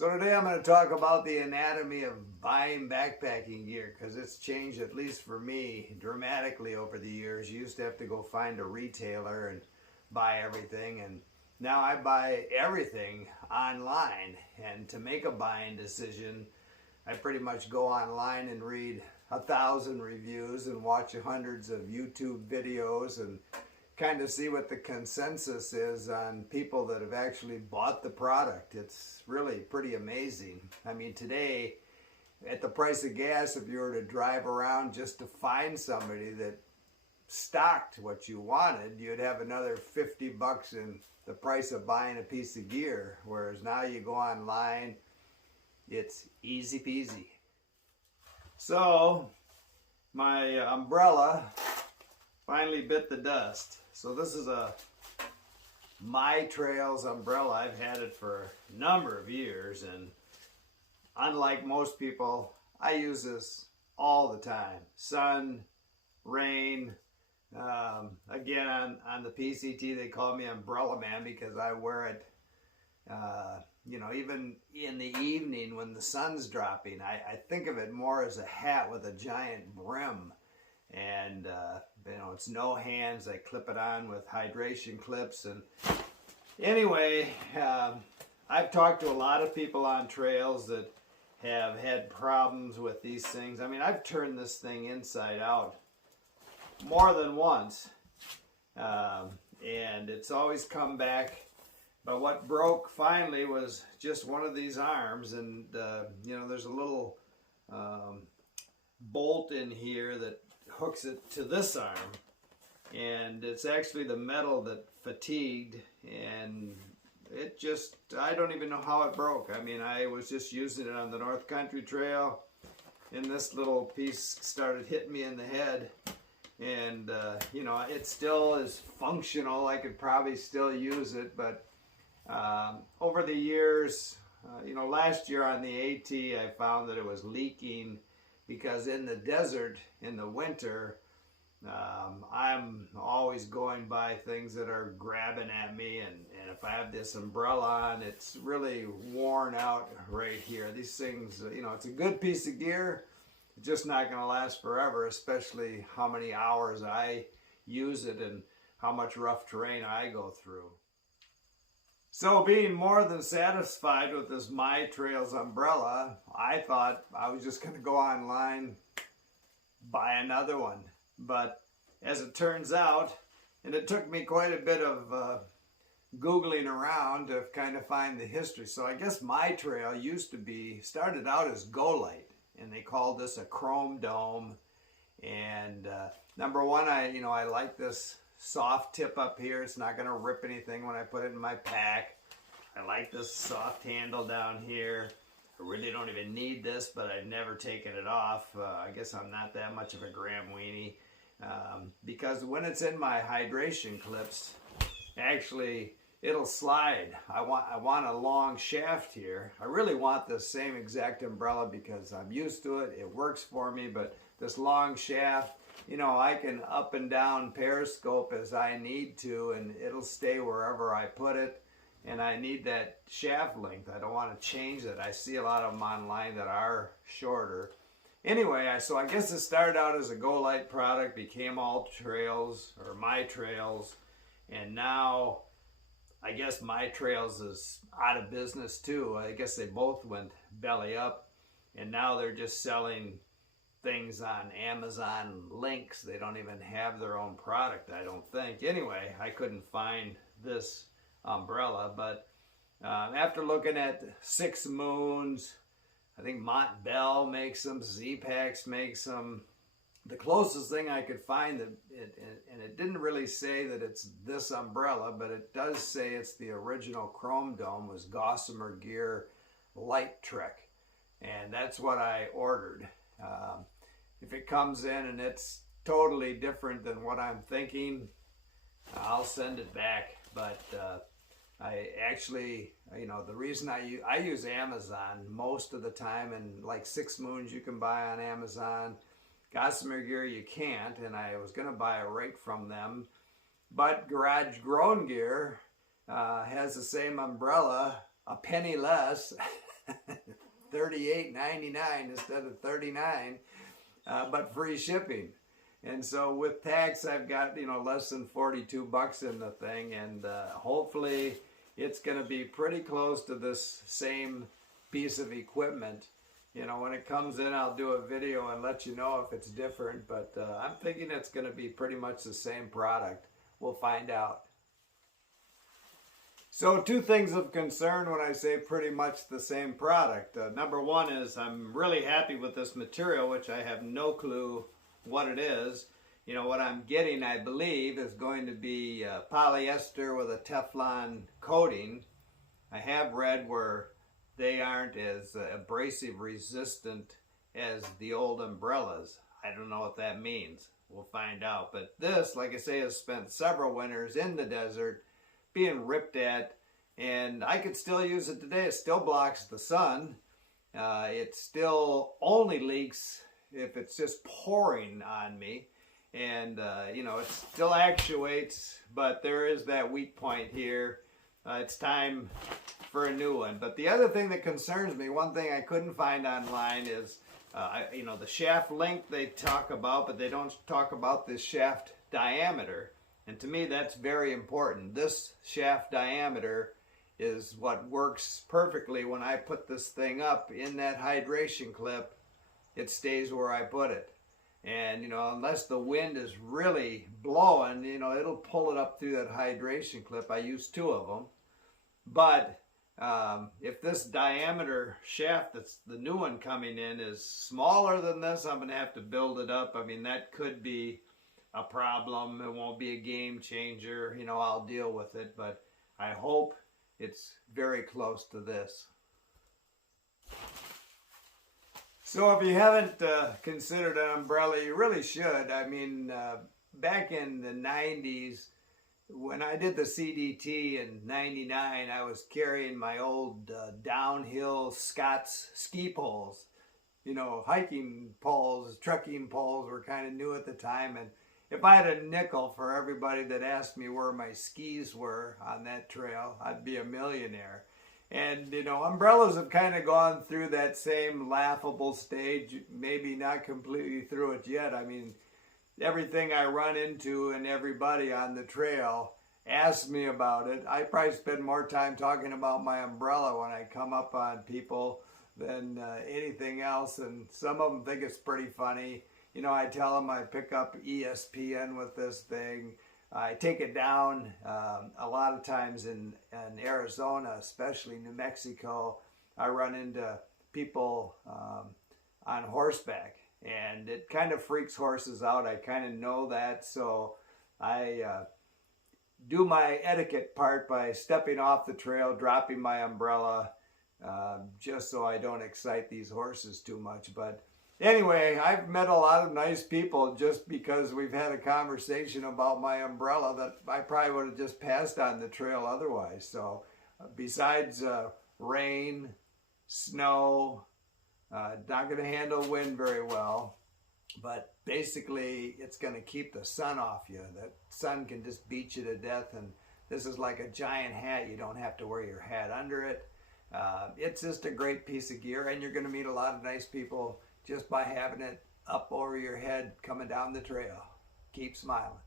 So today I'm going to talk about the anatomy of buying backpacking gear because it's changed, at least for me, dramatically over the years. You used to have to go find a retailer and buy everything, and now I buy everything online. And to make a buying decision, I pretty much go online and read 1,000 reviews and watch hundreds of YouTube videos and kind of see what the consensus is on people that have actually bought the product. It's really pretty amazing. I mean, today, at the price of gas, if you were to drive around just to find somebody that stocked what you wanted, you'd have another 50 bucks in the price of buying a piece of gear. Whereas now you go online, it's easy peasy. So, my umbrella finally bit the dust. So this is a My Trails umbrella. I've had it for a number of years, and unlike most people, I use this all the time. Sun, rain. Again, on the PCT, they call me Umbrella Man because I wear it, even in the evening when the sun's dropping. I think of it more as a hat with a giant brim. And it's no hands. I clip it on with hydration clips. And anyway, I've talked to a lot of people on trails that have had problems with these things. I mean, I've turned this thing inside out more than once, and it's always come back. But what broke finally was just one of these arms, and there's a little bolt in here that hooks it to this arm, and it's actually the metal that fatigued, and I don't even know how it broke. I mean, I was just using it on the North Country Trail, and this little piece started hitting me in the head, and it still is functional. I could probably still use it, but over the years, last year on the AT, I found that it was leaking. Because in the desert, in the winter, I'm always going by things that are grabbing at me, and if I have this umbrella on, it's really worn out right here. These things, it's a good piece of gear, it's just not going to last forever, especially how many hours I use it and how much rough terrain I go through. So being more than satisfied with this My Trails umbrella, I thought I was just going to go online, buy another one. But as it turns out, and it took me quite a bit of Googling around to kind of find the history. So I guess My Trail started out as Go-Lite, and they called this a chrome dome. And number one, I like this soft tip up here. It's not going to rip anything when I put it in my pack. I like this soft handle down here. I really don't even need this, but I've never taken it off. I guess I'm not that much of a gram weenie. Because when it's in my hydration clips, actually it'll slide. I want a long shaft here. I really want the same exact umbrella because I'm used to it. It works for me, but this long shaft, I can up and down periscope as I need to, and it'll stay wherever I put it. And I need that shaft length. I don't want to change it. I see a lot of them online that are shorter. Anyway, so I guess it started out as a Go-Lite product, became All Trails or My Trails, and now I guess My Trails is out of business too. I guess they both went belly up, and now they're just selling things on Amazon links. They don't even have their own product, I don't think. Anyway, I couldn't find this umbrella, but after looking at Six Moons, I think Montbell makes them, Z-Packs makes them. The closest thing I could find, and it didn't really say that it's this umbrella, but it does say it's the original chrome dome, was Gossamer Gear Light Trek, and that's what I ordered. If it comes in and it's totally different than what I'm thinking, I'll send it back. But I actually, the reason I use Amazon most of the time, and like Six Moons you can buy on Amazon. Gossamer Gear you can't, and I was going to buy it right from them. But Garage Grown Gear has the same umbrella, a penny less, $38.99 instead of $39, but free shipping. And so with tax, I've got, you know, less than 42 bucks in the thing, and hopefully it's going to be pretty close to this same piece of equipment. You know, when it comes in, I'll do a video and let you know if it's different, but I'm thinking it's going to be pretty much the same product. We'll find out. So 2 things of concern when I say pretty much the same product. Number 1 is I'm really happy with this material, which I have no clue what it is. You know, what I'm getting, I believe, is going to be polyester with a Teflon coating. I have read where they aren't as abrasive resistant as the old umbrellas. I don't know what that means. We'll find out. But this, like I say, has spent several winters in the desert being ripped at, and I could still use it today. It still blocks the sun. It still only leaks if it's just pouring on me, and you know, it still actuates, but there is that weak point here. It's time for a new one. But the other thing that concerns me, one thing I couldn't find online is you know, the shaft length they talk about, but they don't talk about this shaft diameter. And to me, that's very important. This shaft diameter is what works perfectly when I put this thing up in that hydration clip. It stays where I put it. And, you know, unless the wind is really blowing, you know, it'll pull it up through that hydration clip. I use 2 of them. But if this diameter shaft, that's the new one coming in, is smaller than this, I'm going to have to build it up. I mean, that could be a problem. It won't be a game changer. You know, I'll deal with it, but I hope it's very close to this. So if you haven't considered an umbrella, you really should. I mean, back in the 90s, when I did the CDT in 99, I was carrying my old downhill Scott's ski poles. You know, hiking poles, trekking poles were kind of new at the time, and if I had a nickel for everybody that asked me where my skis were on that trail, I'd be a millionaire. And, you know, umbrellas have kind of gone through that same laughable stage, maybe not completely through it yet. I mean, everything I run into and everybody on the trail asks me about it. I probably spend more time talking about my umbrella when I come up on people than anything else, and some of them think it's pretty funny. You know, I tell them I pick up ESPN with this thing. I take it down a lot of times in Arizona, especially New Mexico. I run into people on horseback, and it kind of freaks horses out. I kind of know that, so I do my etiquette part by stepping off the trail, dropping my umbrella, just so I don't excite these horses too much. But anyway, I've met a lot of nice people just because we've had a conversation about my umbrella that I probably would have just passed on the trail otherwise. So besides rain, snow, not going to handle wind very well, but basically it's going to keep the sun off you. The sun can just beat you to death, and this is like a giant hat. You don't have to wear your hat under it. It's just a great piece of gear, and you're going to meet a lot of nice people just by having it up over your head coming down the trail. Keep smiling.